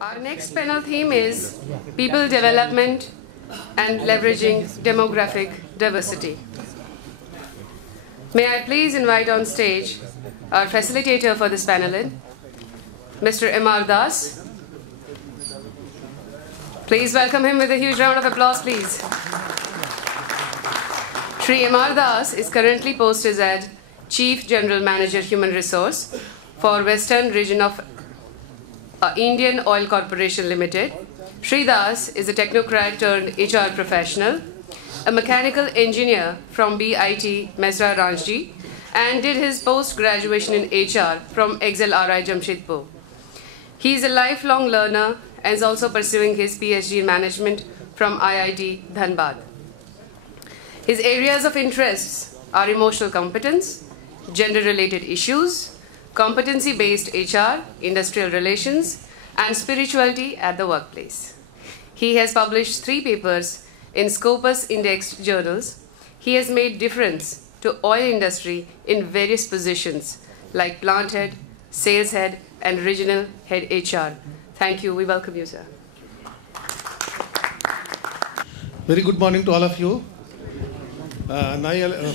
Our next panel theme is People Development and Leveraging Demographic Diversity. May I please invite on stage our facilitator for this panel, Mr. Amar Das. Please welcome him with a huge round of applause, please. Shri Amar Das is currently posted as Chief General Manager Human Resource for Western Region of Indian Oil Corporation Limited. Shri Das is a technocrat turned HR professional, a mechanical engineer from BIT Mesra Ranchi, and did his post-graduation in HR from XLRI Jamshedpur. He is a lifelong learner and is also pursuing his PhD in management from IIT Dhanbad. His areas of interests are emotional competence, gender-related issues, competency-based HR, industrial relations, and spirituality at the workplace. He has published 3 papers in Scopus indexed journals. He has made difference to oil industry in various positions like plant head, sales head, and regional head HR. Thank you. We welcome you, sir. Very good morning to all of you.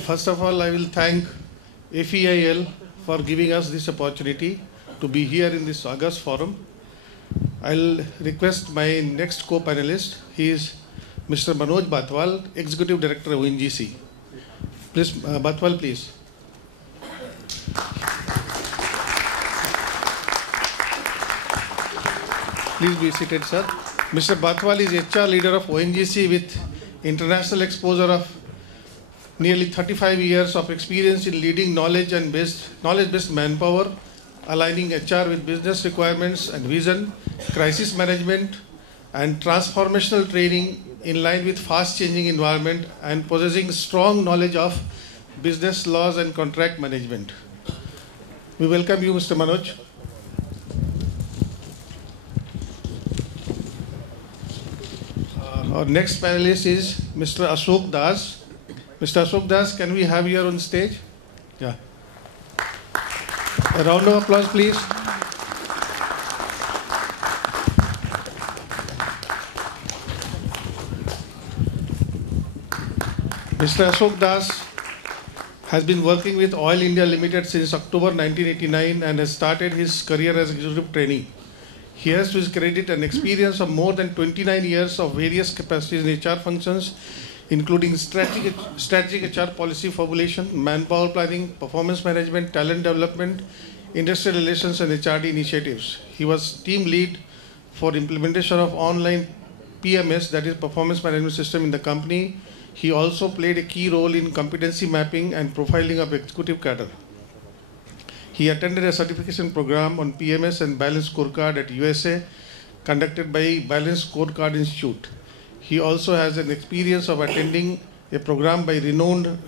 First of all, I will thank FEIL for giving us this opportunity to be here in this August forum. I'll request my next co-panelist. He is Mr. Manoj Batwal, Executive Director of ONGC. Please, Batwal, please. Please be seated, sir. Mr. Batwal is HR leader of ONGC with international exposure of nearly 35 years of experience in leading knowledge-based manpower, aligning HR with business requirements and vision, crisis management, and transformational training in line with fast-changing environment, and possessing strong knowledge of business laws and contract management. We welcome you, Mr. Manoj. Our next panelist is Mr. Ashok Das. Mr. Ashok Das, can we have you on stage? Yeah. A round of applause, please. Mr. Ashok Das has been working with Oil India Limited since October 1989 and has started his career as executive trainee. He has to his credit an experience of more than 29 years of various capacities in HR functions, including strategic HR policy formulation, manpower planning, performance management, talent development, industrial relations, and HRD initiatives. He was team lead for implementation of online PMS, that is performance management system, in the company. He also played a key role in competency mapping and profiling of executive cadre. He attended a certification program on PMS and Balanced Scorecard at USA, conducted by Balanced Scorecard Institute. He also has an experience of attending a program by renowned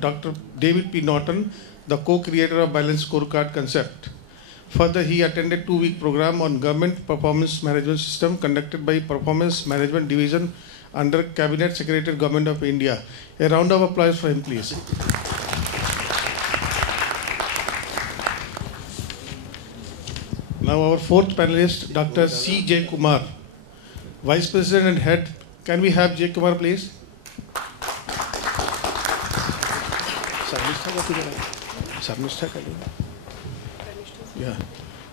Dr. David P. Norton, the co-creator of Balanced Scorecard concept. Further, he attended 2-week program on government performance management system conducted by Performance Management Division under Cabinet Secretary, Government of India. A round of applause for him, please. Now our 4th panelist, Dr. C. J. Kumar, Vice President and Head. Can we have J. Kumar, please?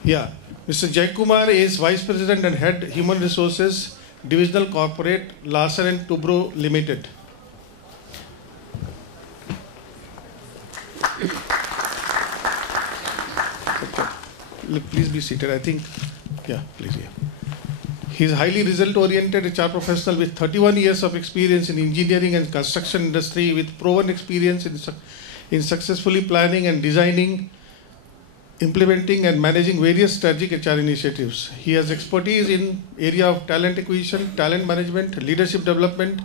Yeah. Mr. J. Kumar is Vice President and Head, Human Resources, Divisional Corporate, Larsen and Toubro Limited. Please be seated. I think, yeah, please, yeah. He is highly result-oriented HR professional with 31 years of experience in engineering and construction industry, with proven experience in successfully planning and designing, implementing and managing various strategic HR initiatives. He has expertise in area of talent acquisition, talent management, leadership development,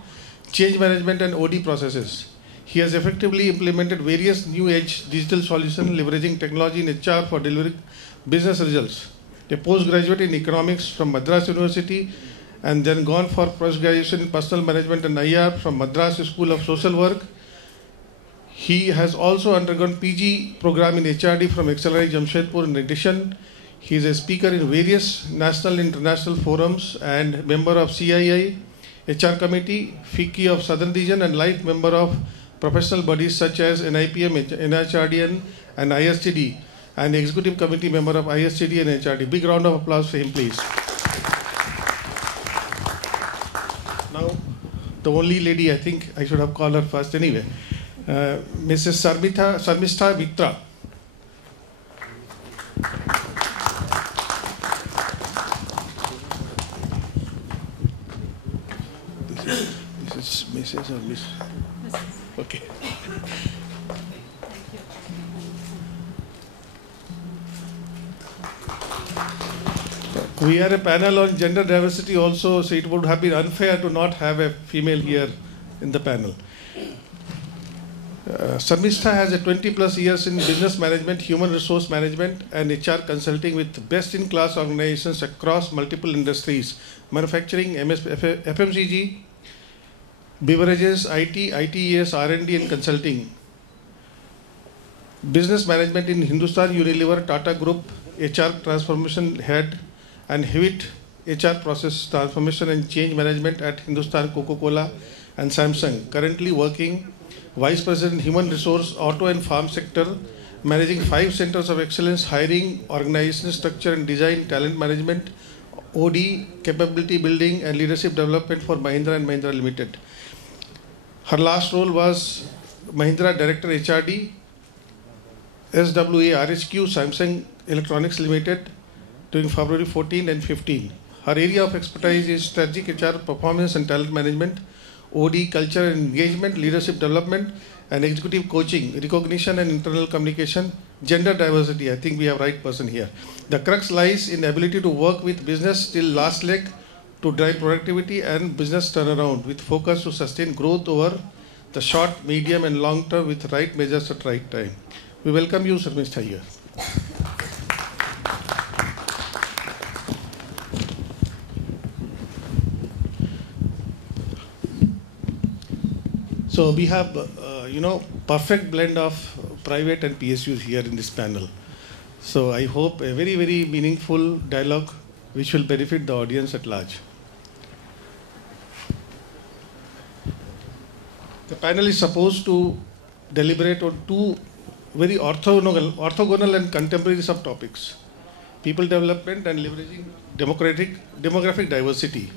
change management, and OD processes. He has effectively implemented various new age digital solutions leveraging technology in HR for delivering business results. A postgraduate in economics from Madras University, and then gone for postgraduation in personal management and IR from Madras School of Social Work. He has also undergone PG program in HRD from XLRI Jamshedpur. In addition, He is a speaker in various national and international forums and member of CII, HR Committee, FICCI of Southern Region, and life member of professional bodies such as NIPM, NHRDN, and ISTD, and executive committee member of ISTD and HRD. Big round of applause for him, please. Now, the only lady, I think I should have called her first anyway, Mrs. Sarmistha Mitra. This is Mrs. or Miss? Okay. We are a panel on gender diversity also, so it would have been unfair to not have a female here in the panel. Sarmistha has a 20 plus years in business management, human resource management, and HR consulting with best-in-class organizations across multiple industries: manufacturing, FMCG, beverages, IT, ITES, R&D, and consulting. Business management in Hindustan Unilever, Tata Group, HR transformation head, and Hewitt HR process transformation and change management at Hindustan Coca-Cola and Samsung. Currently working Vice President Human Resource, Auto and Farm Sector, managing 5 centers of excellence, hiring, organization structure and design, talent management, OD, capability building and leadership development for Mahindra and Mahindra Limited. Her last role was Mahindra Director HRD, SWA RHQ, Samsung Electronics Limited during February 14 and 15. Her area of expertise is strategic HR, performance and talent management, OD, culture and engagement, leadership development and executive coaching, recognition and internal communication, gender diversity. I think we have right person here. The crux lies in ability to work with business till last leg to drive productivity and business turnaround with focus to sustain growth over the short, medium and long term with right measures at right time. We welcome you, Sarmistha, here. So we have, perfect blend of private and PSUs here in this panel. So I hope a very, very meaningful dialogue which will benefit the audience at large. The panel is supposed to deliberate on 2 very orthogonal and contemporary subtopics: people development and leveraging demographic diversity.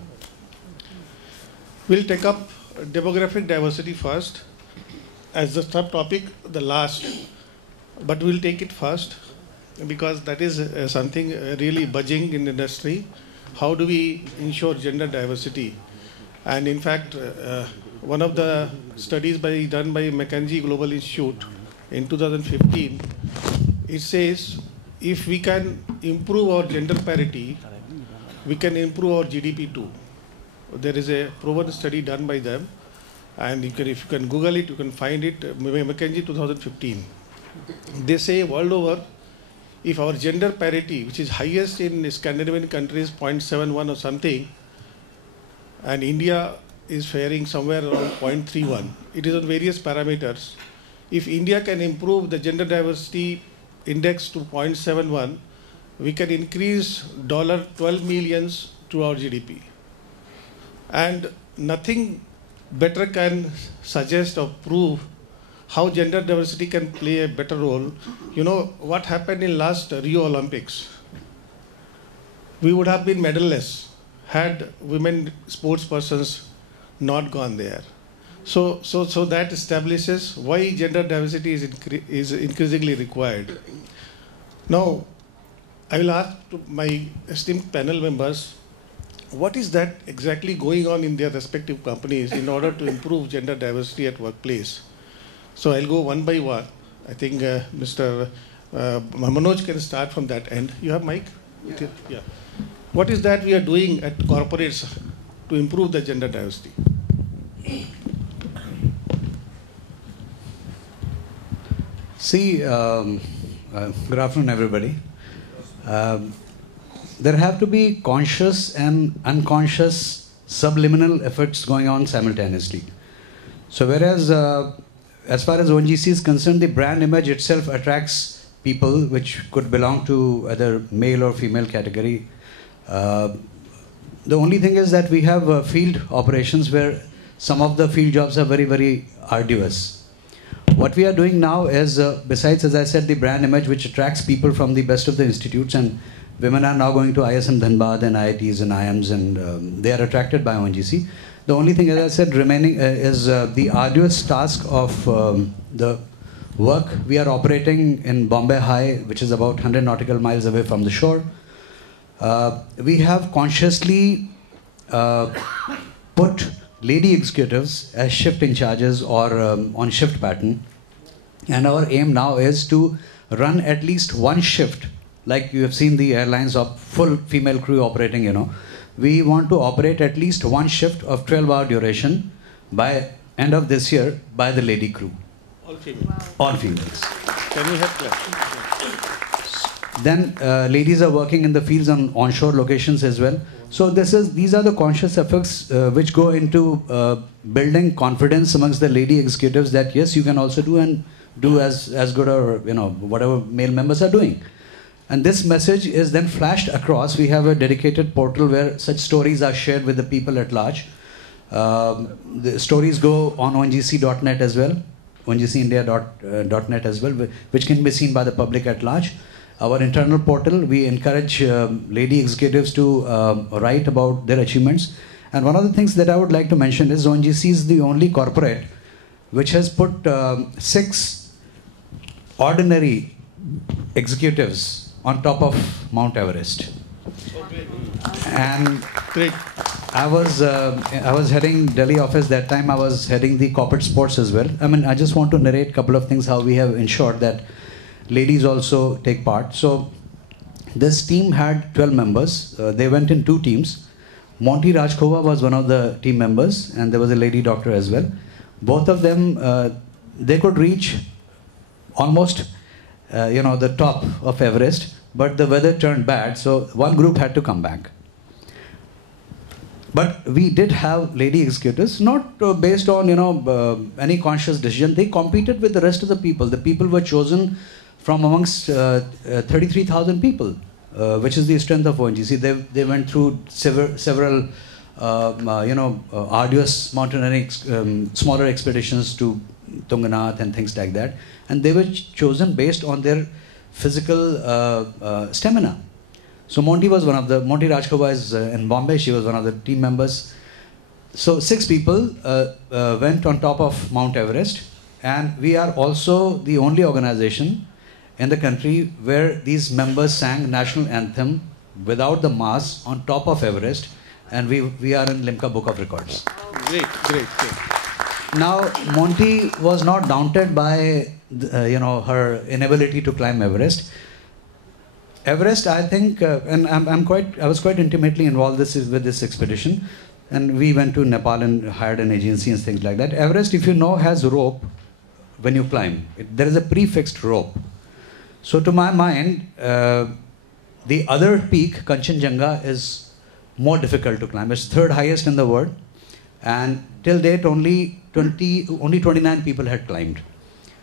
We'll take up demographic diversity first as the subtopic, the last, but we'll take it first because that is something really buzzing in the industry. How do we ensure gender diversity? And in fact, one of the studies done by McKinsey Global Institute in 2015, it says if we can improve our gender parity, we can improve our GDP too. There is a proven study done by them, and if you can Google it, you can find it, McKinsey 2015. They say world over, if our gender parity, which is highest in Scandinavian countries, 0.71 or something, and India is faring somewhere around 0.31, it is on various parameters. If India can improve the gender diversity index to 0.71, we can increase $12 million to our GDP. And nothing better can suggest or prove how gender diversity can play a better role. You know what happened in last Rio Olympics? We would have been medalless had women sports persons not gone there. So that establishes why gender diversity is increasingly required. Now, I will ask my esteemed panel members, what is that exactly going on in their respective companies in order to improve gender diversity at workplace? So I'll go one by one. I think Mr. Manoj can start from that end. You have mic? Yeah. What is that we are doing at corporates to improve the gender diversity? See, good afternoon, everybody. There have to be conscious and unconscious subliminal efforts going on simultaneously. So whereas, as far as ONGC is concerned, the brand image itself attracts people which could belong to either male or female category. The only thing is that we have field operations where some of the field jobs are very, very arduous. What we are doing now is, besides, as I said, the brand image which attracts people from the best of the institutes, and women are now going to ISM Dhanbad and IITs and IIMs, and they are attracted by ONGC. The only thing, as I said, remaining is the arduous task of the work. We are operating in Bombay High, which is about 100 nautical miles away from the shore. We have consciously put lady executives as shift in charges or on shift pattern. And our aim now is to run at least one shift, like you have seen the airlines of full female crew operating, you know. We want to operate at least one shift of 12-hour duration by end of this year by the lady crew. All female. All females. Can you help that? Then ladies are working in the fields on onshore locations as well. So these are the conscious efforts which go into building confidence amongst the lady executives that yes, you can also do and do as good or whatever male members are doing. And this message is then flashed across. We have a dedicated portal where such stories are shared with the people at large. The stories go on ONGC.net as well, ONGCindia.net as well, which can be seen by the public at large. Our internal portal, we encourage lady executives to write about their achievements. And one of the things that I would like to mention is ONGC is the only corporate which has put 6 ordinary executives on top of Mount Everest. And Great. I was heading Delhi office that time. I was heading the corporate sports as well. I mean, I just want to narrate a couple of things how we have ensured that ladies also take part. So this team had 12 members. They went in 2 teams. Monty Rajkhova was one of the team members, and there was a lady doctor as well. Both of them, they could reach almost, the top of Everest, but the weather turned bad, so one group had to come back. But we did have lady executives, not based on any conscious decision. They competed with the rest of the people. The people were chosen from amongst 33,000 people, which is the strength of ONGC. They went through several arduous mountaineering, smaller expeditions to Tunganath and things like that. And they were chosen based on their physical stamina. So Monty Rajkhova is in Bombay. She was one of the team members. So 6 people went on top of Mount Everest. And we are also the only organization in the country where these members sang national anthem without the mask on top of Everest, and we are in Limca Book of Records. Great. Now, Monty was not daunted by her inability to climb Everest. Everest, I think, and I was quite intimately involved with this expedition, and we went to Nepal and hired an agency and things like that. Everest, if you know, has rope when you climb. There is a prefixed rope. So to my mind, the other peak, Kanchenjunga, is more difficult to climb. It's 3rd highest in the world, and till date only 29 people had climbed.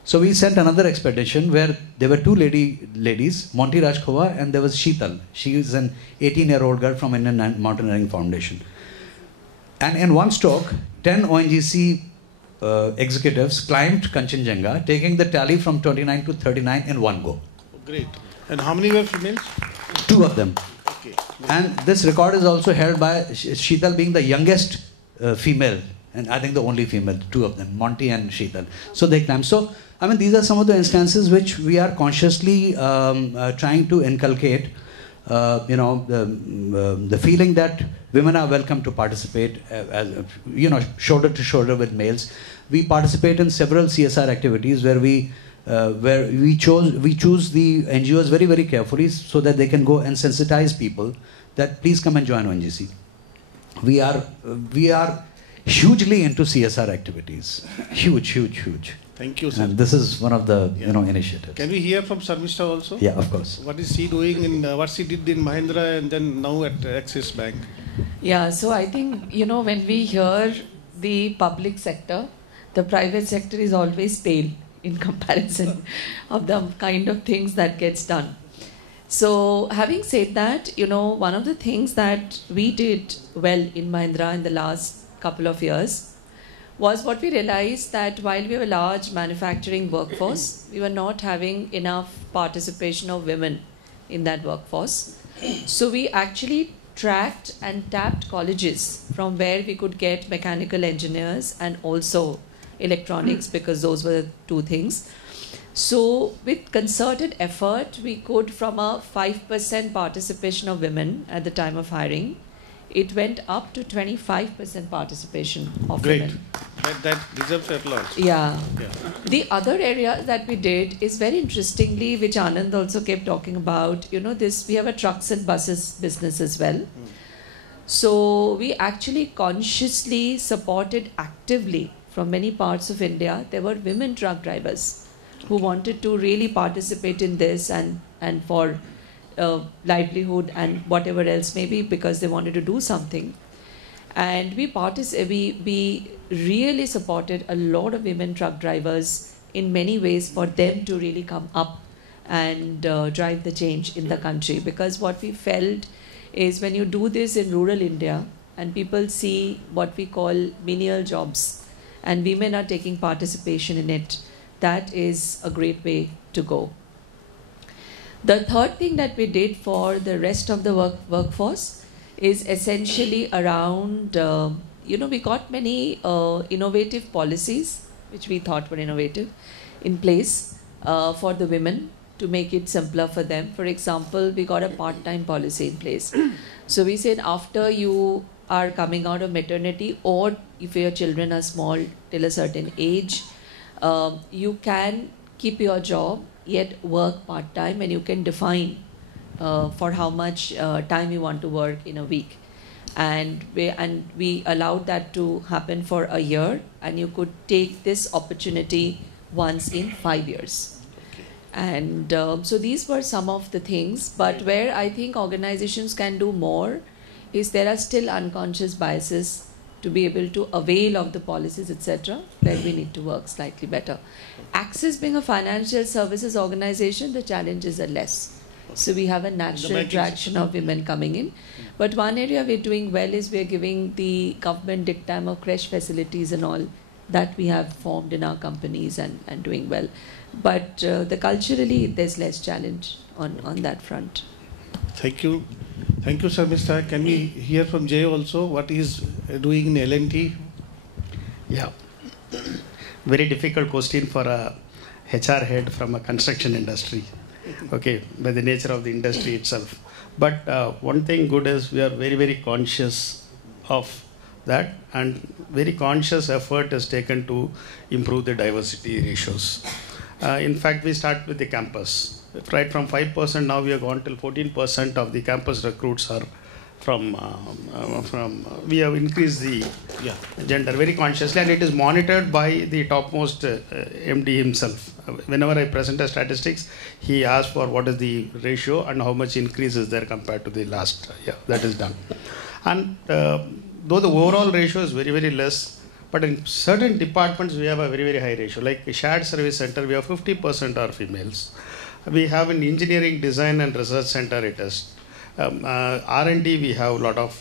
So we sent another expedition where there were 2 ladies, Monty Rajkhova, and there was Sheetal. She is an 18-year-old girl from Indian Mountaineering Foundation. And in one stroke, 10 ONGC executives climbed Kanchenjunga, taking the tally from 29 to 39 in one go. Great. And how many were females? 2 of them. Okay. And this record is also held by Sheetal being the youngest female, and I think the only female, 2 of them, Monty and Sheetal. So they climbed. So, I mean, these are some of the instances which we are consciously trying to inculcate, the feeling that women are welcome to participate, shoulder to shoulder with males. We participate in several CSR activities where we choose the NGOs very, very carefully so that they can go and sensitize people that please come and join ONGC. We are hugely into CSR activities. Huge. Thank you, sir. And this is one of the initiatives. Can we hear from Sarmishta also? Yeah, of course. What is she doing in what she did in Mahindra and then now at Axis Bank? Yeah, so I think, when we hear the public sector, the private sector is always pale. in comparison of the kind of things that gets done. So having said that, one of the things that we did well in Mahindra in the last couple of years was what we realized, that while we have a large manufacturing workforce, we were not having enough participation of women in that workforce. So we actually tracked and tapped colleges from where we could get mechanical engineers and also electronics, because those were the two things. So with concerted effort, we could, from a 5% participation of women at the time of hiring, it went up to 25% participation of women. That deserves applause. Yeah. The other area that we did is very interestingly, which Anand also kept talking about, we have a trucks and buses business as well. So we actually consciously supported actively from many parts of India. There were women truck drivers who wanted to really participate in this and for livelihood and whatever else, maybe because they wanted to do something. And we really supported a lot of women truck drivers in many ways for them to really come up and drive the change in the country. Because what we felt is, when you do this in rural India and people see what we call menial jobs and women are taking participation in it, that is a great way to go. The third thing that we did for the rest of the workforce is essentially around, we got many innovative policies, which we thought were innovative, in place for the women to make it simpler for them. For example, we got a part-time policy in place. So we said, after you are coming out of maternity, or if your children are small till a certain age, you can keep your job yet work part-time, and you can define for how much time you want to work in a week. And we allowed that to happen for a year, and you could take this opportunity once in 5 years. And so these were some of the things. But where I think organizations can do more is, there are still unconscious biases to be able to avail of the policies, etc., where we need to work slightly better. Axis being a financial services organization, the challenges are less. So we have a natural attraction of women coming in. But one area we're doing well is we're giving the government dictum of creche facilities and all that we have formed in our companies and doing well. But culturally, there's less challenge on that front. Thank you. Thank you, Sharmistha. Can we hear from Jay also what he is doing in L&T? Yeah. Very difficult question for a HR head from a construction industry. Okay, by the nature of the industry itself. But one thing good is, we are very, very conscious of that, and very conscious effort is taken to improve the diversity ratios. In fact, we start with the campus. Right from 5%, now we have gone till 14% of the campus recruits are we have increased the gender very consciously, and it is monitored by the topmost MD himself. Whenever I present the statistics, he asks for what is the ratio and how much increase is there compared to the last. That is done. And though the overall ratio is very, very less, but in certain departments we have a very, very high ratio. Like a shared service center, we have 50% are females. We have an engineering design and research center, it is. R&D, we have a lot of,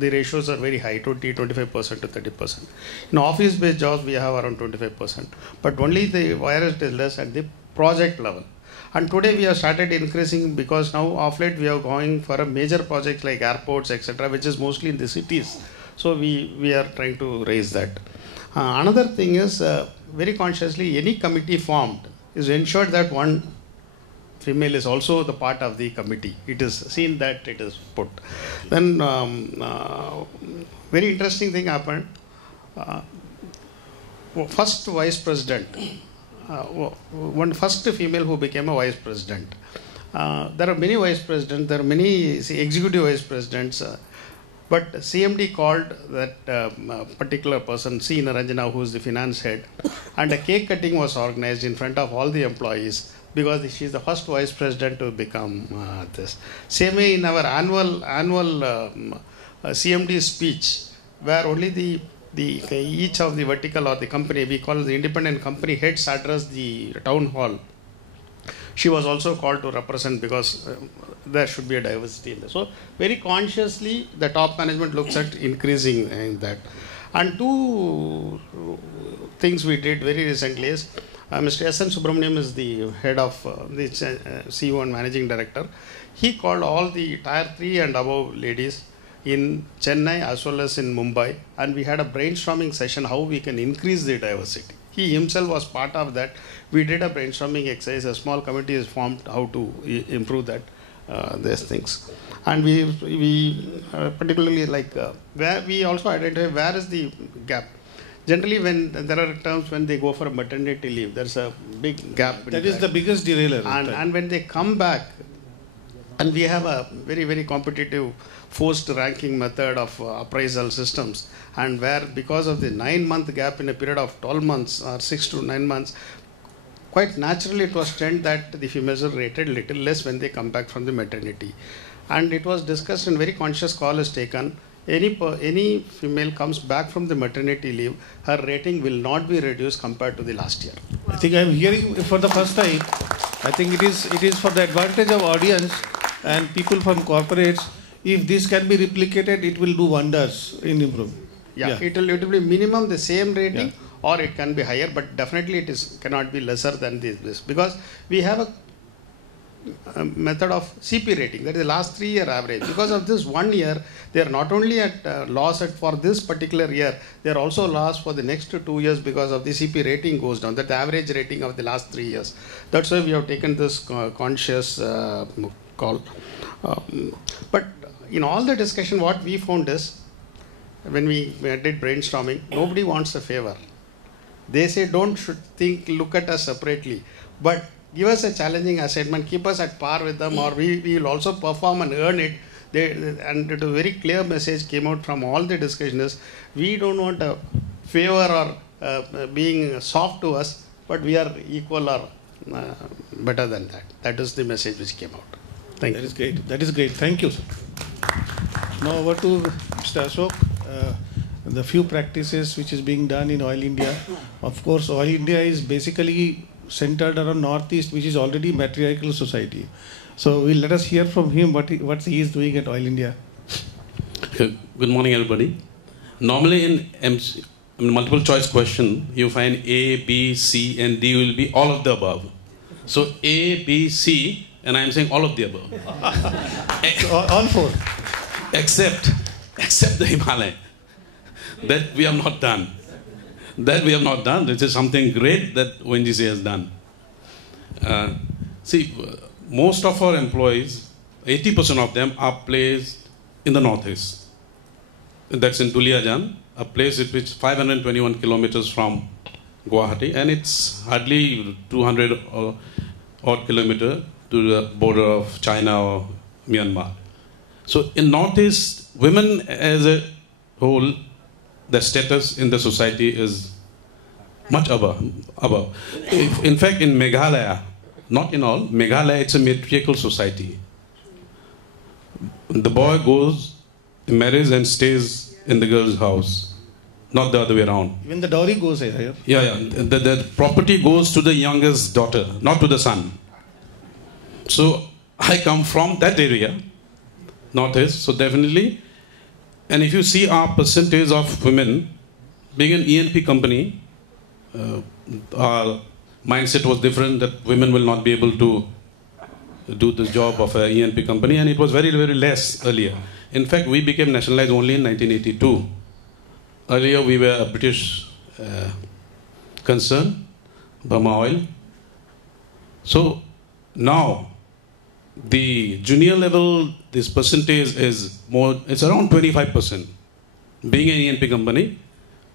the ratios are very high, 25% to 30%. In office-based jobs, we have around 25%. But only the virus is less at the project level. And today we have started increasing, because now of late we are going for a major project like airports, etc., which is mostly in the cities. So we are trying to raise that. Another thing is, very consciously, any committee formed is ensured that one female is also the part of the committee. It is seen that it is put. Then very interesting thing happened. First vice president, one first female who became a vice president. There are many vice presidents, there are many executive vice presidents, but CMD called that particular person, C. Naranjana, who is the finance head, and a cake cutting was organized in front of all the employees, because she is the first vice president to become this. Same way in our annual CMD speech, where only the each of the vertical or the company, we call the independent company heads, address the town hall. She was also called to represent because there should be a diversity in that. So very consciously the top management looks at increasing in that. And two things we did very recently is Mr. S.N. Subramaniam is the head of the CEO and managing director. He called all the tier 3 and above ladies in Chennai as well as in Mumbai, and we had a brainstorming session how we can increase the diversity. He himself was part of that. We did a brainstorming exercise. A small committee is formed how to improve that these things. And we particularly like where we also identify where is the gap. Generally, when there are terms when they go for maternity leave, there's a big gap. That is the biggest derailer. And when they come back, and we have a very, very competitive forced ranking method of appraisal systems, and where because of the 9-month gap in a period of 12 months or 6 to 9 months, quite naturally it was trend that the females are rated little less when they come back from the maternity. And it was discussed and very conscious call is taken. Any female comes back from the maternity leave, her rating will not be reduced compared to the last year. I think I am hearing for the first time. I think it is for the advantage of audience and people from corporates. If this can be replicated, it will do wonders in improvement. Yeah. It will be minimum the same rating, or it can be higher, but definitely it cannot be lesser than this because we have a method of CP rating, that is the last 3-year average. Because of this 1 year, they are not only at loss for this particular year, they are also lost for the next 2 years because of the CP rating goes down, that the average rating of the last 3 years. That's why we have taken this conscious call. But in all the discussion, what we found is, when we did brainstorming, nobody wants a favor. They say don't look at us separately, but give us a challenging assignment, keep us at par with them, or we will also perform and earn it. And a very clear message came out from all the discussions. We don't want a favor or being soft to us, but we are equal or better than that. That is the message which came out. Thank you. That is great. That is great. Thank you, sir. Now over to Mr. Ashok. The few practices which is being done in Oil India. Of course, Oil India is basically centered around Northeast, which is already matriarchal society. So let us hear from him what he is doing at Oil India. Good morning, everybody. Normally in multiple choice question, you find A, B, C, and D will be all of the above. So A, B, C, and I am saying all of the above. So all four. Except the Himalaya. That we have not done. That we have not done. This is something great that ONGC has done. See, most of our employees, 80% of them are placed in the northeast. That's in Duliajan, a place which is 521 kilometers from Guwahati, and it's hardly 200 odd kilometers to the border of China or Myanmar. So in northeast, women as a whole, the status in the society is much above. In fact, in Meghalaya, not in all, Meghalaya, it's a matriarchal society. The boy goes, marries and stays in the girl's house, not the other way around. Even the dowry goes higher. Yeah. The property goes to the youngest daughter, not to the son. So I come from that area, northeast, so definitely. And if you see our percentage of women, being an E&P company, our mindset was different, that women will not be able to do the job of an E&P company, and it was very, very less earlier. In fact, we became nationalized only in 1982. Earlier, we were a British concern, Burma Oil. So now, the junior level, this percentage is more, it's around 25%. Being an E&P company,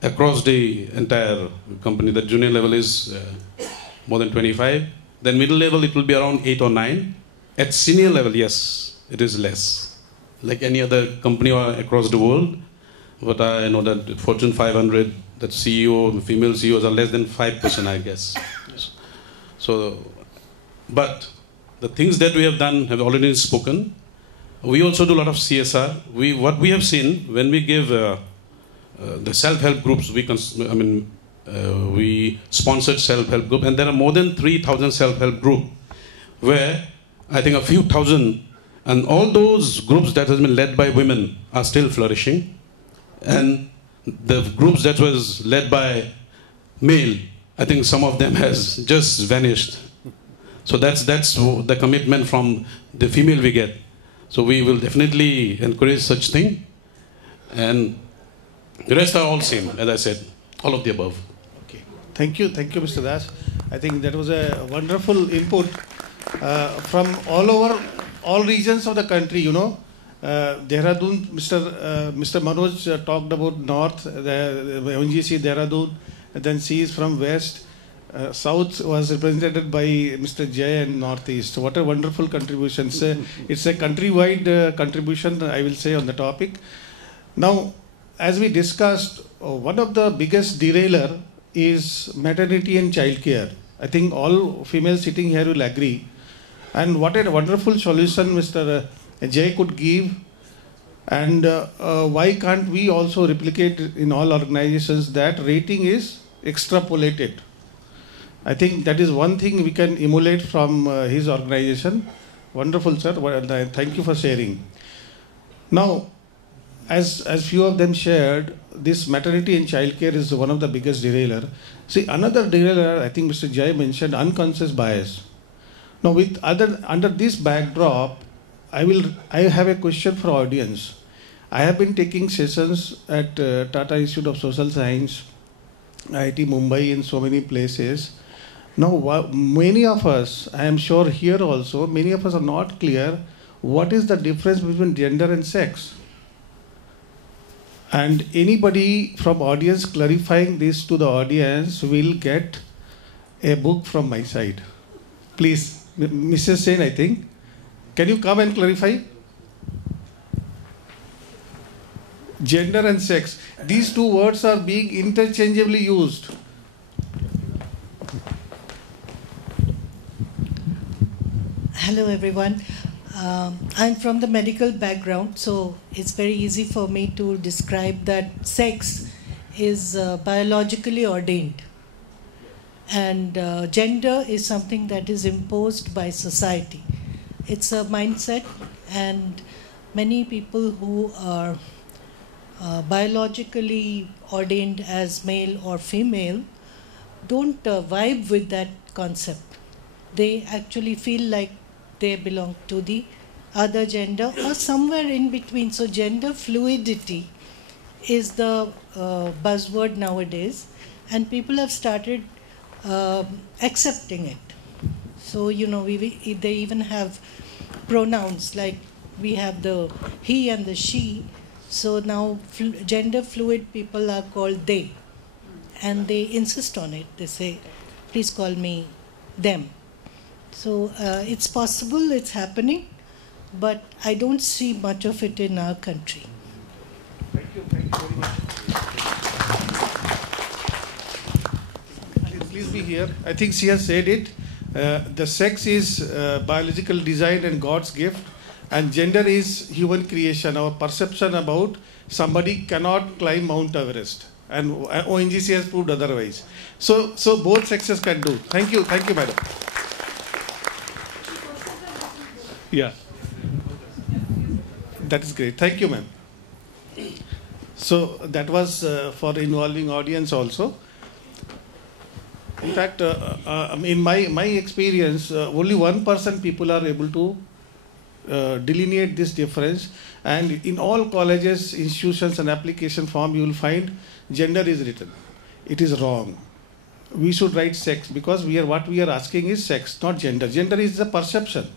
across the entire company, the junior level is more than 25. Then middle level, it will be around 8 or 9. At senior level, yes, it is less. Like any other company across the world, but I know that Fortune 500, that CEO, female CEOs are less than 5%, I guess. So, but the things that we have done have already been spoken. We also do a lot of CSR. What we have seen, when we give the self-help groups. We sponsored self-help group, and there are more than 3,000 self-help group, where I think a few thousand, and all those groups that has been led by women are still flourishing, and the groups that was led by male, I think some of them has just vanished. So that's the commitment from the female we get. So we will definitely encourage such thing, and the rest are all same, as I said, all of the above. Okay. Thank you, Mr. Das. I think that was a wonderful input from all over, all regions of the country. You know, Dehradun, Mr. Manoj talked about North, the ONGC Dehradun, and then C is from West. South was represented by Mr. Jay and Northeast. What a wonderful contribution. It's a countrywide contribution, I will say, on the topic. Now, as we discussed, one of the biggest derailer is maternity and childcare. I think all females sitting here will agree. And what a wonderful solution Mr. Jay could give. And why can't we also replicate in all organizations that rating is extrapolated? I think that is one thing we can emulate from his organization. Wonderful, sir. Thank you for sharing. Now, as few of them shared, this maternity and childcare is one of the biggest derailer. See, another derailer, I think Mr. Jai mentioned, unconscious bias. Now, under this backdrop, I have a question for audience. I have been taking sessions at Tata Institute of Social Science, IIT Mumbai, in so many places. Now, many of us, I am sure here also, many of us are not clear what is the difference between gender and sex. And anybody from audience clarifying this to the audience will get a book from my side. Please, Mrs. Sen, I think. Can you come and clarify? Gender and sex. These two words are being interchangeably used. Hello everyone. I'm from the medical background, so it's very easy for me to describe that sex is biologically ordained, and gender is something that is imposed by society. It's a mindset, and many people who are biologically ordained as male or female don't vibe with that concept. They actually feel like they belong to the other gender or somewhere in between. So gender fluidity is the buzzword nowadays, and people have started accepting it. So, you know, they even have pronouns, like we have the he and the she. So now gender fluid people are called they, and they insist on it. They say, please call me them. So it's possible, it's happening, but I don't see much of it in our country. Thank you very much. Please be here. I think she has said it. The sex is biological design and God's gift, and gender is human creation, our perception about somebody cannot climb Mount Everest. And ONGC has proved otherwise. So both sexes can do. Thank you, madam. Yeah. That is great. Thank you, ma'am. So that was for involving audience also. In fact, in my experience, only 1% people are able to delineate this difference. And in all colleges, institutions and application form, you will find gender is written. It is wrong. We should write sex, because what we are asking is sex, not gender. Gender is the perception.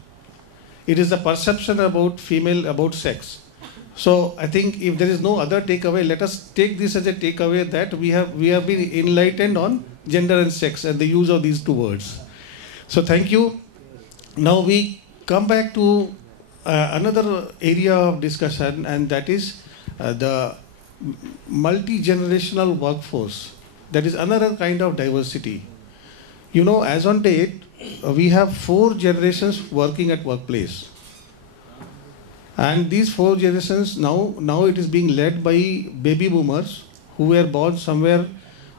It is the perception about female, about sex. So I think if there is no other takeaway, let us take this as a takeaway that we have been enlightened on gender and sex and the use of these two words. So thank you. Now we come back to another area of discussion, and that is the multi-generational workforce. That is another kind of diversity. You know, as on date, we have 4 generations working at workplace. And these 4 generations, now it is being led by baby boomers who were born somewhere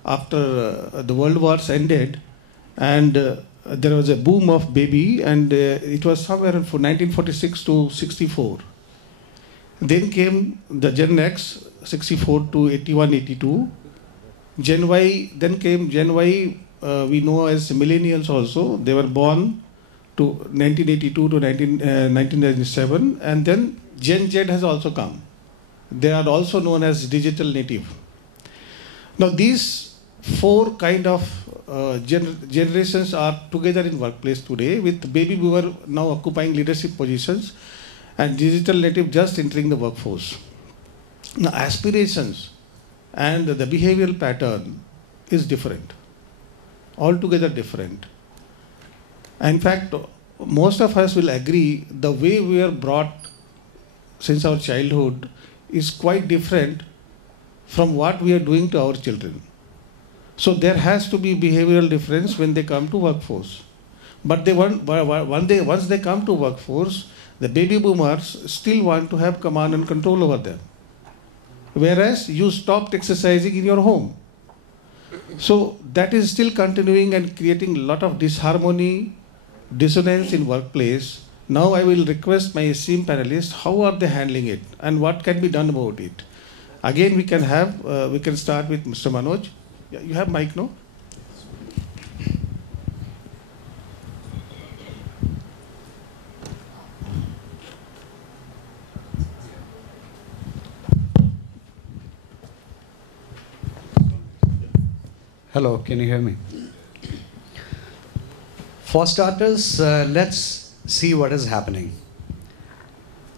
after the world wars ended, and there was a boom of baby, and it was somewhere from 1946 to 64. Then came the Gen X, 64 to 81, 82. Gen Y, then came Gen Y, we know as millennials also. They were born to 1982 to 1997, and then Gen Z has also come. They are also known as digital native. Now these four kind of generations are together in workplace today, with baby boomer now occupying leadership positions and digital native just entering the workforce. Now aspirations and the behavioral pattern is different, altogether different. In fact, most of us will agree the way we are brought since our childhood is quite different from what we are doing to our children. So there has to be behavioral difference when they come to workforce. But once they come to workforce, the baby boomers still want to have command and control over them, whereas you stopped exercising in your home. So that is still continuing and creating a lot of disharmony, dissonance in workplace. Now I will request my esteemed panelists, how are they handling it and what can be done about it? Again, we can start with Mr. Manoj. Yeah, you have mic, no? Hello, can you hear me? For starters, let's see what is happening.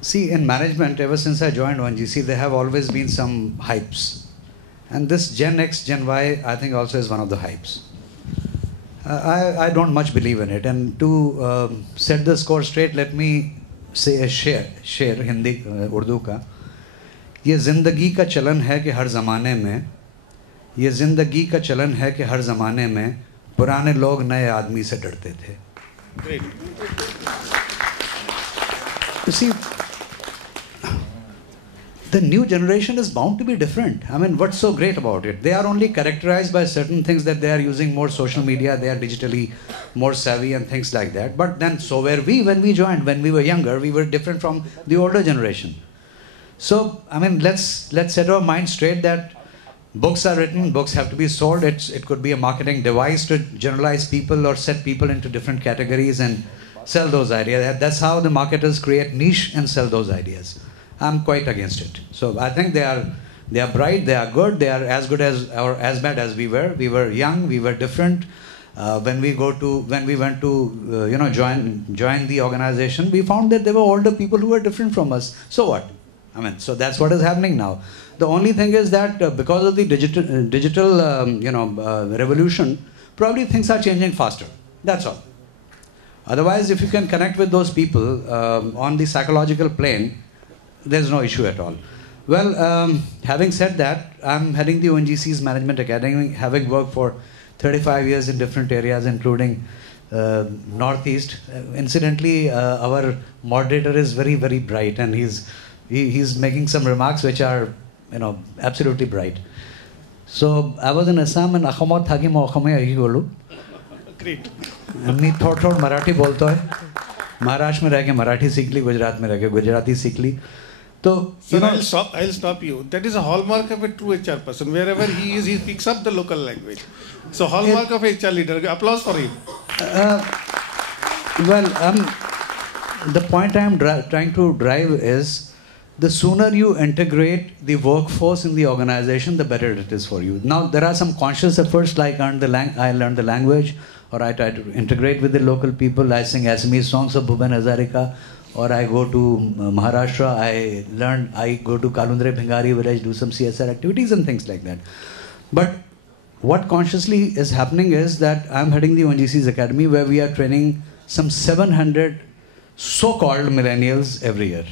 See, in management, ever since I joined ONGC, there have always been some hypes. And this Gen X, Gen Y, I think also is one of the hypes. I don't much believe in it. And to set the score straight, let me say a शेर हिंदी उर्दू का. ये ज़िंदगी का चलन है कि हर ज़माने में, ये ज़िंदगी का चलन है कि हर ज़माने में पुराने लोग नए आदमी से डरते थे. Great. You see, the new generation is bound to be different. I mean, what's so great about it? They are only characterized by certain things, that they are using more social media, they are digitally more savvy and things like that. But then, so were we when we joined. When we were younger, we were different from the older generation. So, I mean, let's set our mind straight that books are written, books have to be sold. It could be a marketing device to generalize people or set people into different categories and sell those ideas. That's how the marketers create niche and sell those ideas. I'm quite against it. So I think they are bright, they are good, they are as good as or as bad as we were. We were young, we were different. When we went to join the organization, we found that there were older people who were different from us. So what? I mean, so that's what is happening now. The only thing is that because of the digital revolution, probably things are changing faster. That's all. Otherwise, if you can connect with those people on the psychological plane, there's no issue at all. Well, having said that, I'm heading the ONGC's Management Academy, having worked for 35 years in different areas, including Northeast. Incidentally, our moderator is very, very bright, and he's making some remarks which are, absolutely bright. So I was in Assam, and Akhomot thaki mo Akhome ahi golu. Great. मैं थोड़ा मराठी बोलता है. महाराष्ट्र में रह के मराठी सीख ली, गुजरात में रह के गुजराती सीख ली. तो I'll stop you. That is a hallmark of a true HR person. Wherever he is, he picks up the local language. So hallmark of a HR leader. Applause for him. The point I am trying to drive is, the sooner you integrate the workforce in the organization, the better it is for you. Now, there are some conscious efforts, like I learned the language, or I try to integrate with the local people. I sing Assamese songs of Bhupen Hazarika, or I go to Maharashtra, I go to Kalundre Bhingari village, do some CSR activities and things like that. But what consciously is happening is that I'm heading the ONGC's Academy, where we are training some 700 so-called millennials every year.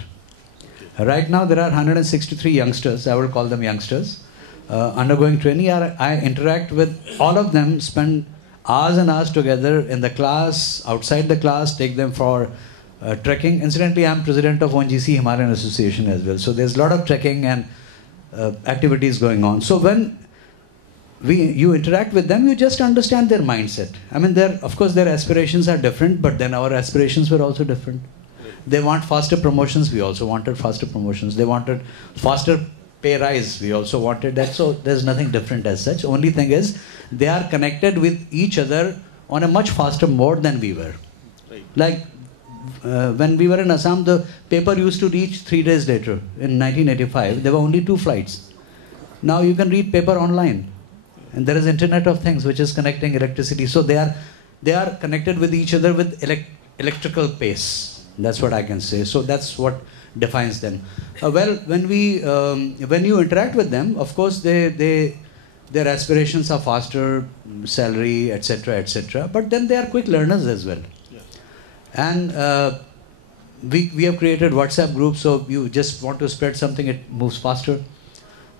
Right now, there are 163 youngsters, I would call them youngsters, undergoing training. I interact with all of them, spend hours and hours together in the class, outside the class, take them for trekking. Incidentally, I'm president of ONGC Himalayan Association as well. So there's a lot of trekking and activities going on. So when you interact with them, you just understand their mindset. I mean, of course, their aspirations are different, but then our aspirations were also different. They want faster promotions. We also wanted faster promotions. They wanted faster pay rise. We also wanted that. So there's nothing different as such. Only thing is they are connected with each other on a much faster mode than we were. Right. Like when we were in Assam, the paper used to reach 3 days later. In 1985, there were only 2 flights. Now you can read paper online. And there is Internet of Things, which is connecting electricity. So they are connected with each other with electrical pace. That's what I can say. So that's what defines them. Well, when you interact with them, of course, their aspirations are faster, salary, etc., etc. But then they are quick learners as well. Yeah. And we have created WhatsApp groups. So you just want to spread something, it moves faster.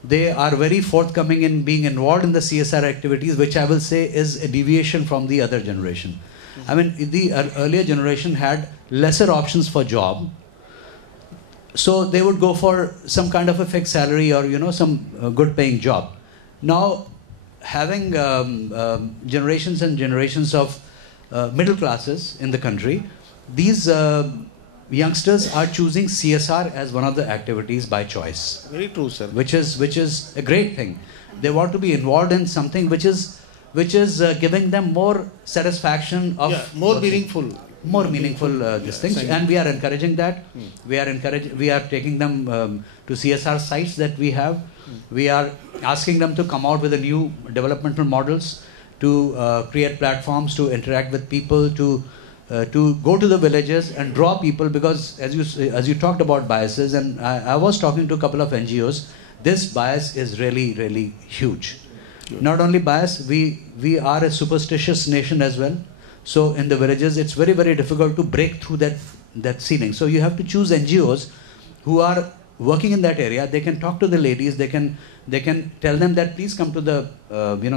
They are very forthcoming in being involved in the CSR activities, which I will say is a deviation from the other generation. I mean, the earlier generation had lesser options for job. So they would go for some kind of a fixed salary or, some good paying job. Now, having generations and generations of middle classes in the country, these youngsters are choosing CSR as one of the activities by choice. Very true, sir. Which is a great thing. They want to be involved in something which is giving them more satisfaction of more meaningful. More meaningful these things, and we are encouraging that. We are taking them to CSR sites that we have. We are asking them to come out with a new developmental models, to create platforms, to interact with people, to go to the villages and draw people, because as you talked about biases, and I was talking to a couple of NGOs, this bias is really, really huge. Not only bias, we are a superstitious nation as well. So in the villages, it's very, very difficult to break through that ceiling. So you have to choose NGOs who are working in that area. They can talk to the ladies. They can tell them that please come to the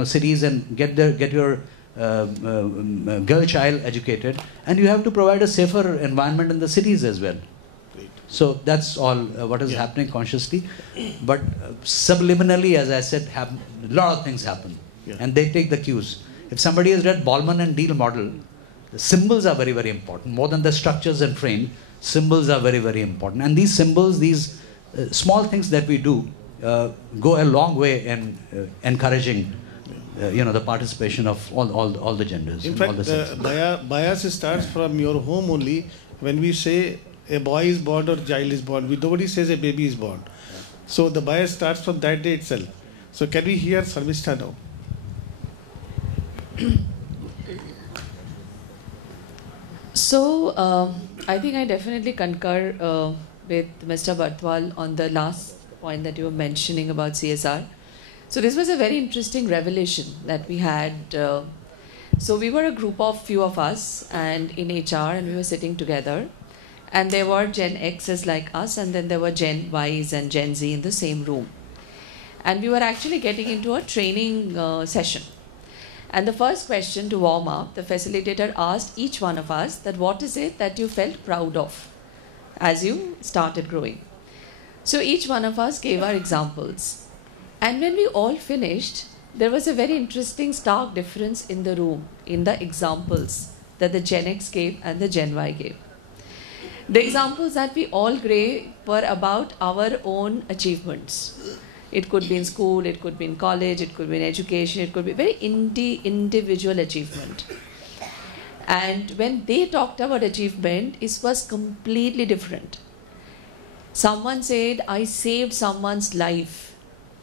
cities and get your girl child educated, and you have to provide a safer environment in the cities as well. Great. So that's all what is happening consciously, but subliminally, as I said, a lot of things happen, and they take the cues. If somebody has read Ballman and Deal model, the symbols are very, very important. More than the structures and frame, symbols are very, very important. And these symbols, these small things that we do, go a long way in encouraging the participation of all the genders. In fact, all the sexes. bias starts from your home only. When we say a boy is born or child is born, nobody says a baby is born. So the bias starts from that day itself. So can we hear Sarmishta now? So, I think I definitely concur with Mr. Bartwal on the last point that you were mentioning about CSR. So this was a very interesting revelation that we had. So we were a group of few of us and in HR, and we were sitting together, and there were Gen X's like us, and then there were Gen Y's and Gen Z in the same room. And we were actually getting into a training session. And the first question to warm up, the facilitator asked each one of us that what is it that you felt proud of as you started growing. So each one of us gave our examples. And when we all finished, there was a very interesting stark difference in the room, in the examples that the Gen X gave and the Gen Y gave. The examples that we all gave were about our own achievements. It could be in school, it could be in college, it could be in education, it could be very individual achievement. And when they talked about achievement, it was completely different. Someone said, I saved someone's life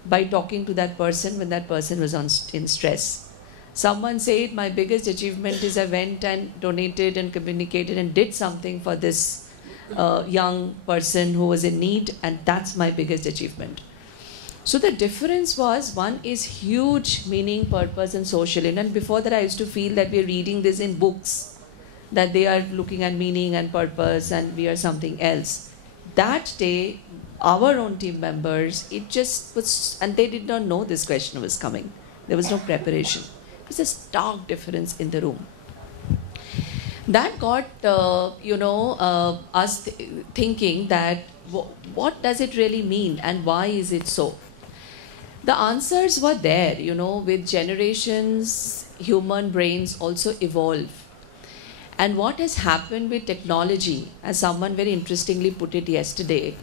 by talking to that person when that person was in stress. Someone said, my biggest achievement is I went and donated and communicated and did something for this young person who was in need, and that's my biggest achievement. So the difference was, one is huge meaning, purpose and social. And before that I used to feel that we're reading this in books, that they are looking at meaning and purpose and we are something else. That day, our own team members, it just was, and they did not know this question was coming. There was no preparation. It was a stark difference in the room. That got, us thinking that what does it really mean and why is it so? The answers were there, you know, with generations, human brains also evolve. And what has happened with technology, as someone very interestingly put it yesterday,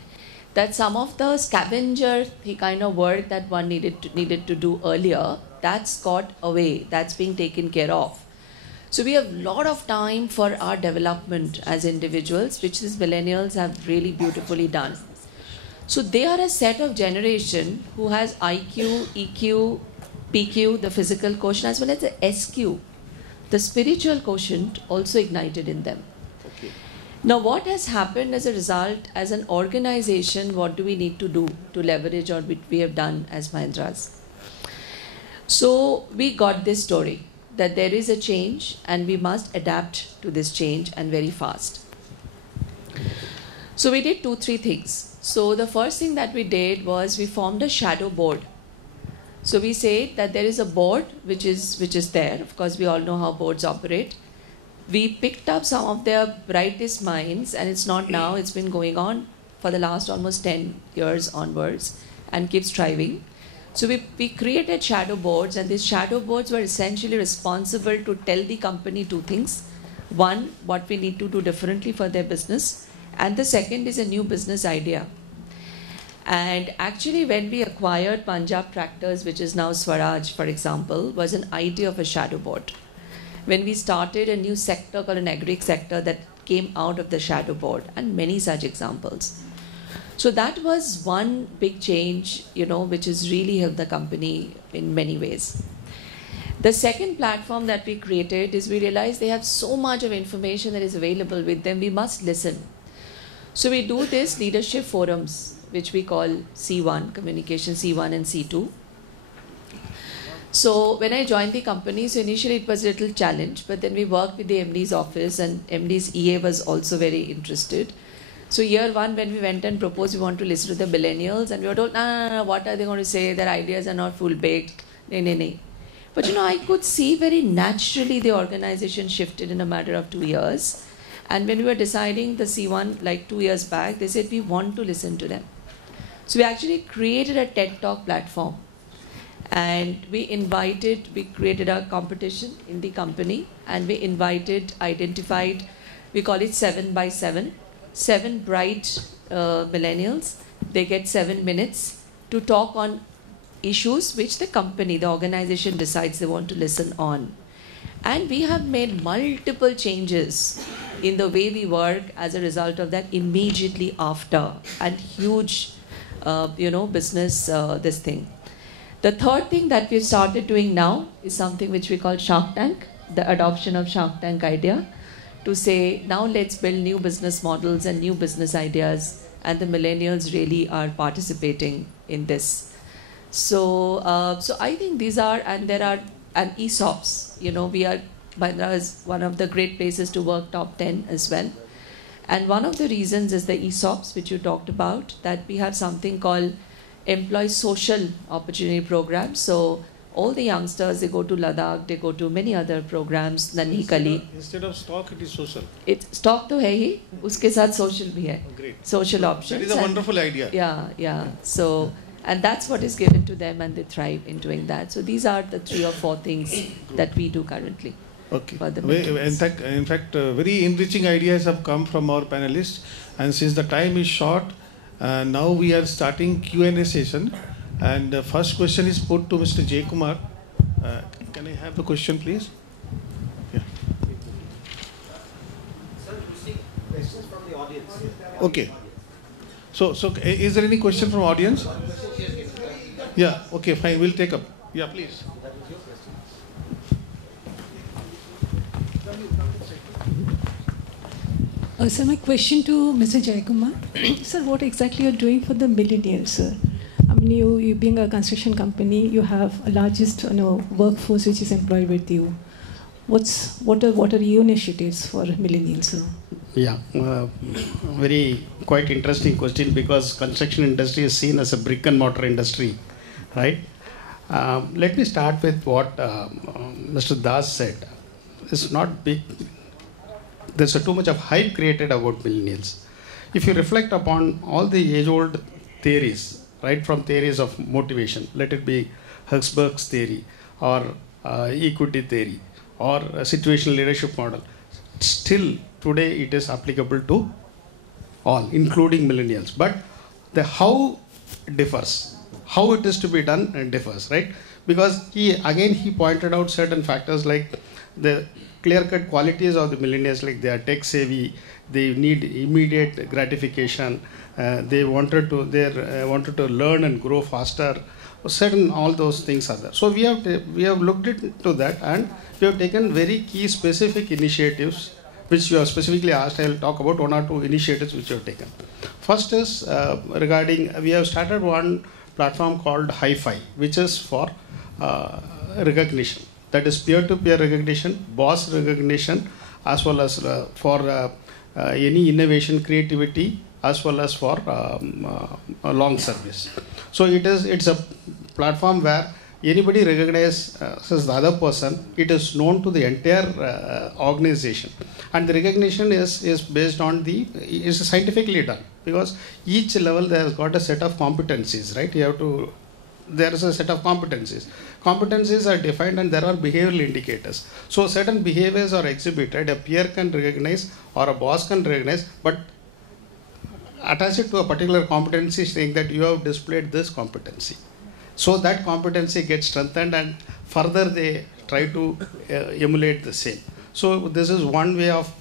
that some of the scavenger kind of work that one needed to do earlier, that's got away, that's being taken care of. So we have a lot of time for our development as individuals, which these millennials have really beautifully done. So they are a set of generation who has IQ, EQ, PQ, the physical quotient, as well as the SQ, the spiritual quotient, also ignited in them. Okay. Now, what has happened as a result, as an organization, what do we need to do to leverage or what we have done as Mahindras? So we got this story that there is a change and we must adapt to this change, and very fast. So we did 2-3 things. So the first thing that we did was we formed a shadow board. So we say that there is a board which is there. Of course, we all know how boards operate. We picked up some of their brightest minds, and it's not now, it's been going on for the last almost 10 years onwards and keeps thriving. So we created shadow boards, and these shadow boards were essentially responsible to tell the company 2 things. One, what we need to do differently for their business, and the second is a new business idea. And actually, when we acquired Punjab Tractors, which is now Swaraj, for example, was an idea of a shadow board. When we started a new sector called an agri sector, that came out of the shadow board, and many such examples. So that was one big change, you know, which has really helped the company in many ways. The second platform that we created is we realized they have so much of information that is available with them, we must listen. So we do this leadership forums, which we call C1, communication C1 and C2. So when I joined the company, so initially it was a little challenge, but then we worked with the MD's office, and MD's EA was also very interested. So year 1, when we went and proposed, we want to listen to the millennials, and we were told, no, what are they going to say? Their ideas are not full-baked. No. But, you know, I could see very naturally the organization shifted in a matter of 2 years. And when we were deciding the C1, like 2 years back, they said, we want to listen to them. So we actually created a TED Talk platform. And we created a competition in the company, and we identified, we call it 7 by 7. 7 bright millennials. They get 7 minutes to talk on issues which the company, the organization decides they want to listen on. And we have made multiple changes in the way we work as a result of that immediately after, and huge, business, this thing. The third thing that we've started doing now is something which we call Shark Tank, the adoption of Shark Tank idea, to say, now let's build new business models and new business ideas, and the millennials really are participating in this. So I think these are, and there are, and ESOPs, Mahindra is one of the great places to work, top 10 as well. And one of the reasons is the ESOPs, which you talked about, that we have something called Employee Social Opportunity Program. So all the youngsters, they go to Ladakh, they go to many other programs, Nanhi Kali. Instead of stock, it is social. Stock to hai hi, uske saath social bhi hai. Great. Social options. That is a wonderful idea. Yeah. So, and that's what is given to them, and they thrive in doing that. So these are the 3 or 4 things that we do currently. Okay. For the in fact, very enriching ideas have come from our panelists. And since the time is short, now we are starting Q&A session. And the first question is put to Mr. Jay Kumar. Can I have the question, please? Yeah. Sir, you see questions from the audience. Okay. So is there any question from audience? Yeah. Okay. Fine. We'll take up. Yeah, please. Sir, my question to Mr. Jayakumar. Sir, what exactly you're doing for the millennials, sir? I mean, you being a construction company, you have a largest workforce which is employed with you. What are your initiatives for millennials, sir? Yeah, quite interesting question, because construction industry is seen as a brick and mortar industry, right? Let me start with what Mr. Das said. It's not big. There's too much of hype created about millennials. If you reflect upon all the age-old theories, right from theories of motivation, let it be Hertzberg's theory or equity theory or a situational leadership model, still today it is applicable to all, including millennials. But the how differs, how it is to be done differs, right? Because he pointed out certain factors like the clear-cut qualities of the millennials, like they are tech savvy, they need immediate gratification, they wanted to learn and grow faster. Certain all those things are there. So we have looked into that, and we have taken very key specific initiatives which you have specifically asked. I will talk about one or two initiatives which you have taken. First is regarding, we have started one platform called Hi-Fi, which is for recognition. That is peer-to-peer recognition, boss recognition, as well as for any innovation, creativity, as well as for long service. So it's a platform where anybody recognizes the other person, it is known to the entire organization. And the recognition is based on is scientifically done, because each level there has got a set of competencies, right? There is a set of competencies. Competencies are defined and there are behavioral indicators. So certain behaviors are exhibited, a peer can recognize or a boss can recognize, but attach it to a particular competency saying that you have displayed this competency. So that competency gets strengthened and further they try to emulate the same. So this is one way of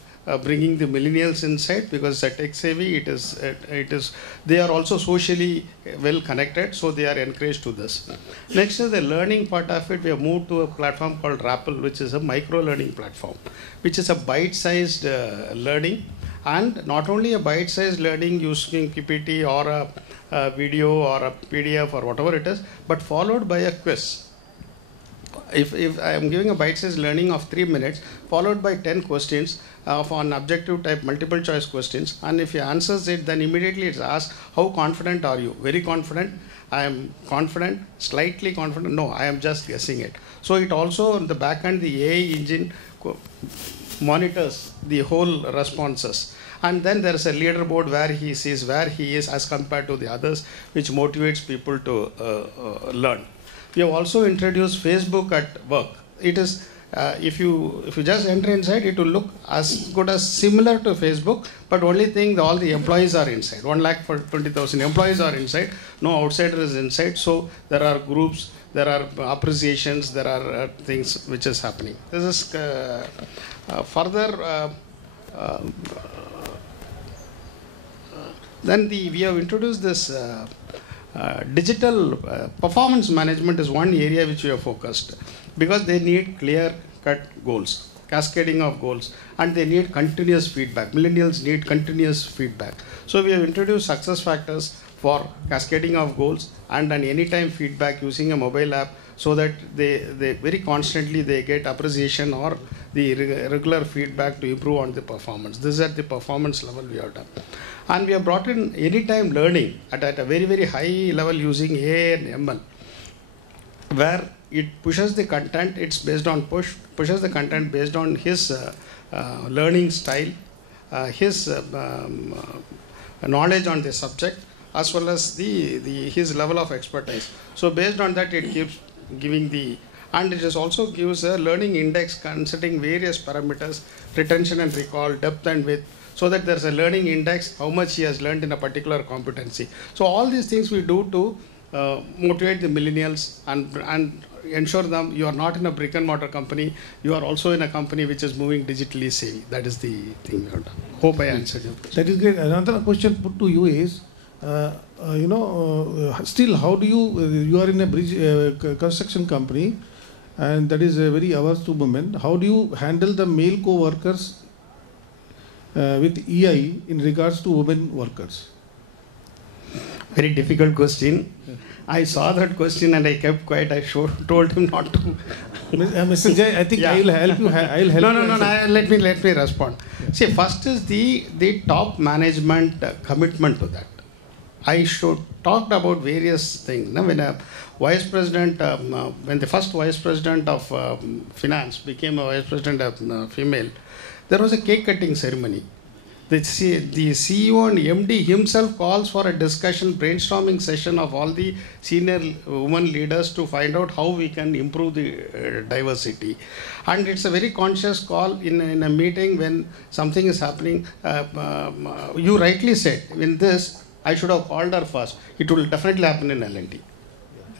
bringing the millennials inside, because at tech savvy they are also socially well connected, so they are encouraged to this. Next is the learning part of it. We have moved to a platform called Rappel, which is a micro learning platform, which is a bite-sized learning, and not only a bite-sized learning using PPT or a video or a PDF or whatever it is, but followed by a quiz. If I am giving a bite-sized learning of 3 minutes, followed by 10 questions of an objective type multiple choice questions, and if he answers it, then immediately it's asked, how confident are you? Very confident, I am confident, slightly confident, no, I am just guessing it. So it also, on the back end, the AI engine monitors the whole responses. And then there is a leaderboard where he sees where he is as compared to the others, which motivates people to learn. We have also introduced Facebook at Work. It is, if you just enter inside, it will look as good as similar to Facebook, but only thing, all the employees are inside. 1,20,000 employees are inside, no outsider is inside. So there are groups, there are appreciations, there are things which is happening. This is further. Then we have introduced this digital performance management is one area which we have focused, because they need clear-cut goals, cascading of goals, and they need continuous feedback. Millennials need continuous feedback. So we have introduced success factors for cascading of goals and an anytime feedback using a mobile app, so that they very constantly they get appreciation or the regular feedback to improve on the performance. This is at the performance level we have done. And we have brought in anytime learning at a very, very high level using AI and ML, where it pushes the content, it's based on pushes the content based on his learning style, his knowledge on the subject, as well as his level of expertise. So based on that, it keeps giving and it is also gives a learning index considering various parameters, retention and recall, depth and width, so that there's a learning index, how much he has learned in a particular competency. So all these things we do to motivate the millennials and ensure them you are not in a brick and mortar company, you are also in a company which is moving digitally savvy. That is the thing we have done. Hope I answered your question. That is great. Another question put to you is, still how do you are in a bridge construction company, and that is a very averse to women. How do you handle the male co-workers with EI in regards to women workers? Very difficult question. I saw that question and I kept quiet. I told him not to. Mr. Jay, I think I will help you. I'll help you. No. Let me respond. Yeah. See, first is the top management commitment to that. I talked about various things. Now, when a vice president, when the first vice president of finance became a vice president of female, there was a cake cutting ceremony. The CEO and MD himself calls for a discussion, brainstorming session of all the senior women leaders to find out how we can improve the diversity. And it's a very conscious call in a meeting when something is happening. You rightly said, in this, I should have called her first. It will definitely happen in L&T.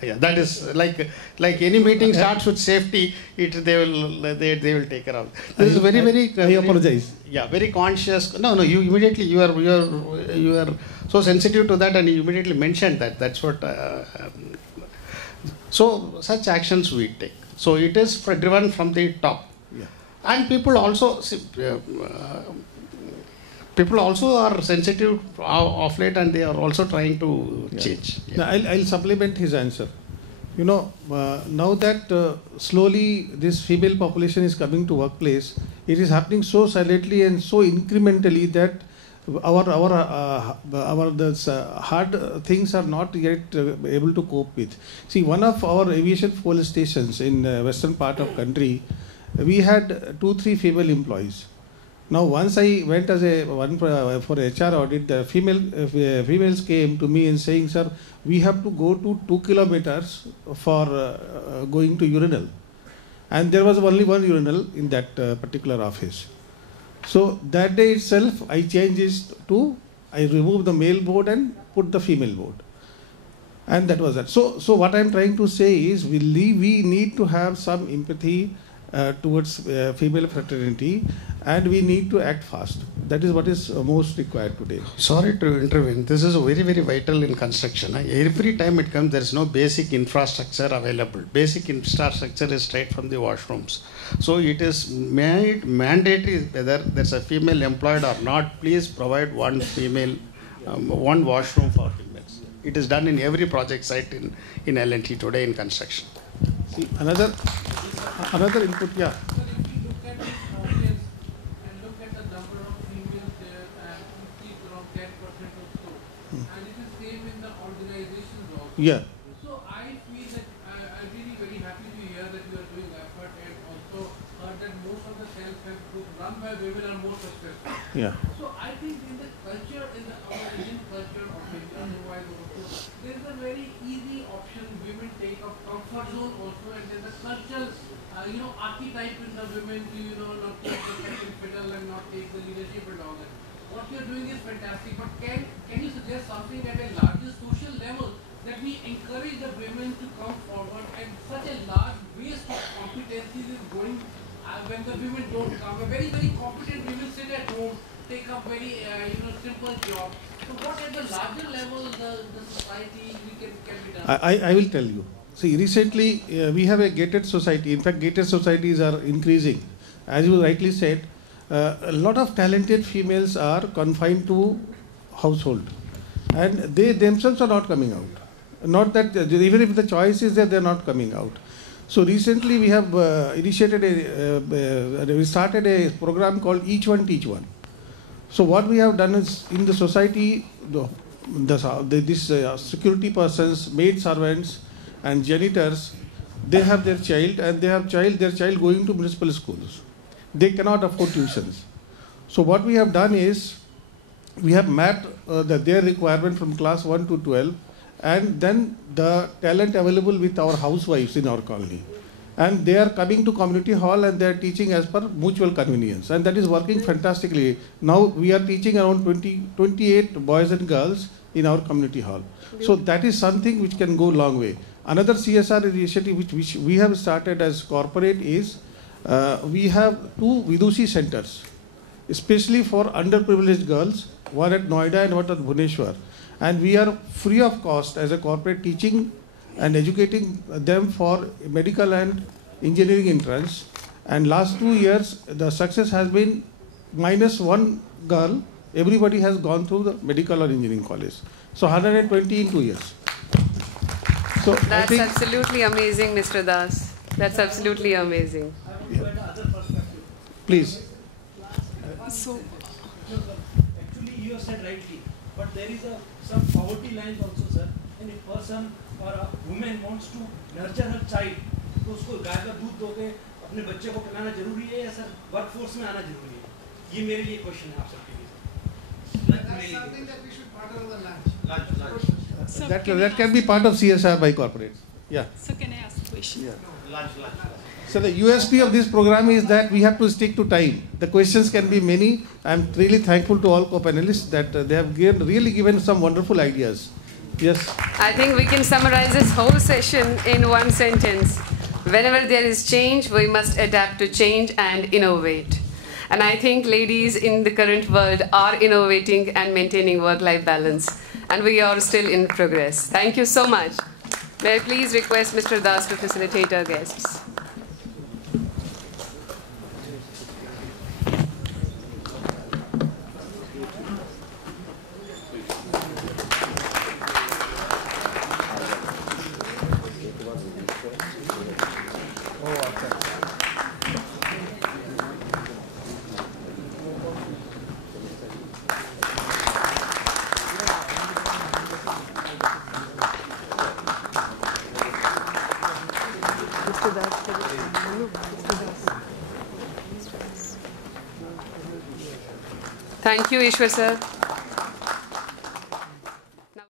Yeah, that is like any meeting starts with safety. They will take care of. This is very. I apologize. Yeah, very conscious. No. You immediately you are so sensitive to that, and you immediately mentioned that. That's what. So such actions we take. So it is driven from the top, Yeah. and people also. People also are sensitive of late, and they are also trying to change. Yeah. Now, I'll supplement his answer. You know, now that slowly this female population is coming to workplace, it is happening so silently and so incrementally that our hard things are not yet able to cope with. See, one of our aviation fuel stations in western part of country, we had 2-3 female employees. Now, once I went as for HR audit, the females came to me and saying, "Sir, we have to go to 2 kilometers for going to urinal," and there was only one urinal in that particular office. So that day itself, I changed it I removed the male board and put the female board, and that was that. So what I am trying to say is, we need to have some empathy towards female fraternity, and we need to act fast. That is what is most required today. Sorry to intervene. This is very, very vital in construction. Every time it comes, there is no basic infrastructure available. Basic infrastructure is straight from the washrooms. So it is made mandatory, whether there's a female employed or not, please provide one female, one washroom for females. It is done in every project site in L&T today in construction. See, another input, yeah. Yeah. So I feel that I'm really very happy to hear that you are doing effort, and also heard that most of the self-help groups run by women are more successful. Yeah. So I think in the culture, our Indian culture of India, otherwise also, there is a very easy option. Women take up comfort zone also, and there's a cultural, archetype in the women to, not take the second fiddle and not take the leadership and all that. What you're doing is fantastic, but can you suggest something at a larger social level, that we encourage the women to come forward, and such a large waste of competencies is going when the women don't come. A very, very competent women sit at home, take up very simple jobs. So what at the larger level the society can be done? I will tell you. See, recently we have a gated society. In fact, gated societies are increasing. As you rightly said, a lot of talented females are confined to household, and they themselves are not coming out. Not that even if the choice is there, they are not coming out. So recently we have we started a program called Each One Teach One. So what we have done is, in the society, these security persons, maid servants and janitors, they have their child, and their child going to municipal schools. They cannot afford tuitions. So what we have done is, we have mapped their requirement from class 1 to 12, and then the talent available with our housewives in our colony. And they are coming to community hall, and they are teaching as per mutual convenience. And that is working fantastically. Now we are teaching around 28 boys and girls in our community hall. So that is something which can go a long way. Another CSR initiative which we have started as corporate is, we have 2 Vidushi centers, especially for underprivileged girls, one at Noida and one at Bhubaneswar. And we are free of cost as a corporate, teaching and educating them for medical and engineering entrance. And last 2 years, the success has been -1 girl. Everybody has gone through the medical or engineering college. So 120 in 2 years. So that's absolutely amazing, Mr. Das. That's absolutely amazing. Please. So, actually, you have said rightly, but there is some poverty lines also, sir. And a person or a woman wants to nurture her child, तो उसको गाय का दूध दोगे, अपने बच्चे को पिलाना जरूरी है, या सर वर्कफोर्स में आना जरूरी है? ये मेरे लिए क्वेश्चन है आप सबके लिए। something that we should partner on the lunch. So That can be part of CSR by corporates. Yeah. So can I ask a question? So the USP of this program is that we have to stick to time. The questions can be many. I'm really thankful to all co-panelists that they have really given some wonderful ideas. Yes. I think we can summarize this whole session in one sentence. Whenever there is change, we must adapt to change and innovate. And I think ladies in the current world are innovating and maintaining work-life balance. And we are still in progress. Thank you so much. May I please request Mr. Das to facilitate our guests. Thank you, Ishwar sir.